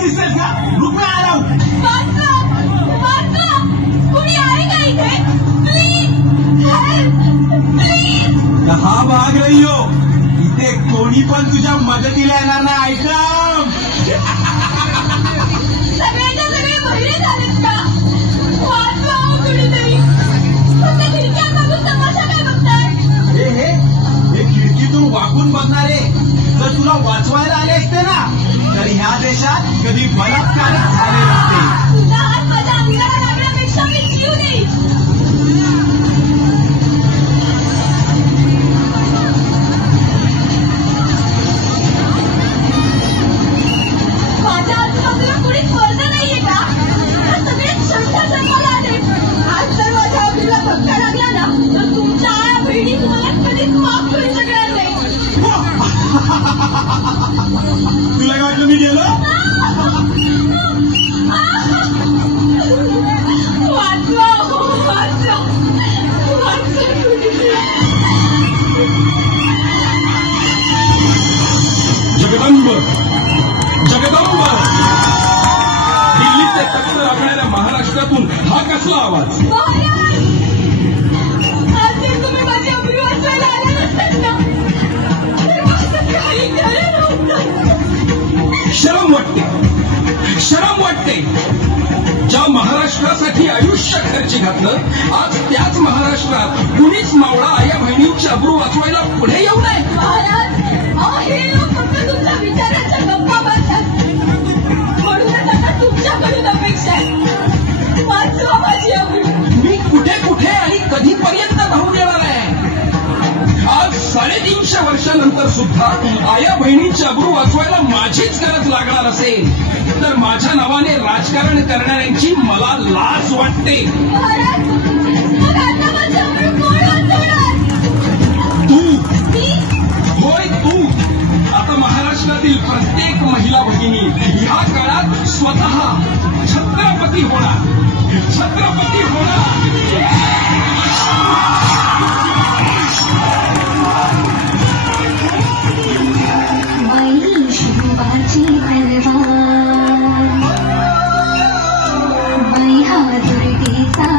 दिसतेस का? रुपये आला कोणी आहे का इथे? Please please. हा भाग नाही हो, इथे कोणी पण तुझ्या मदतीला येणार नाही. ऐकम सगळ्याच्या सगळे बहिरे झालेत का? वाचवा कुणीतरी. फक्त खिडक्या बघून तमाशा काय बघताय? हे खिडकीतून वाकून बघणारे जर तुला वाचवायला आले असते ना, तर ह्या देशात कधी बलात्कारच झाले नसते. तुझा हात माझ्या अंगाला लागण्यापेक्षा मी जीव देईन. माझ्या आजूबाजूला कुणीच वर्ग नाहीये का? सगळे क्षमता जन्माला आले. आज जर माझ्या अवधीला धक्का लागला ना, तर तुमच्या आया बहिणी तुम्हाला कधीच माफ करू शकणार नाही. तुला काय वाटलं मी गेलो? वाचवा वाचवा जगदंब जगदंब. दिल्लीचे तख्त राखणाऱ्या महाराष्ट्रातून हा कसला आवाज? आज जर तुम्ही माझी अब्रू वाचवायला आले नसतात ना, तर माझं काही खरं नव्हतं. शरम वाटते, शरम वाटते. ज्या महाराष्ट्रासाठी आयुष्य खर्ची घातलं, आज त्याच महाराष्ट्रात कुणीच मावळा आया बहिणींची अब्रू वाचवायला पुढे येऊ नये. महाराज, हे लोक फक्त तुमच्या विचारांच्या गप्पा मारतात. म्हणूनच आता तुमच्याकडून अपेक्षा आहे. वाचवा माझी अब्रू. मी कुठे कुठे आणि कधीपर्यंत धावून येणार आहे? आज 350 वर्षानंतर सुद्धा आया बहिणींची अब्रू वाचवायला माझीच गरज लागणार असेल, तर माझ्या नावाने राजकारण करणाऱ्यांची मला लाज वाटते. महाराज, मग आता माझी अब्रू कोण वाचवणार? तू. मी? होय तू. आता महाराष्ट्रातील प्रत्येक महिला भगिनी ह्या काळात स्वतः छत्रपती होणार, छत्रपती होणार. शिवाची तलवार, बाई हा दुर्गेचा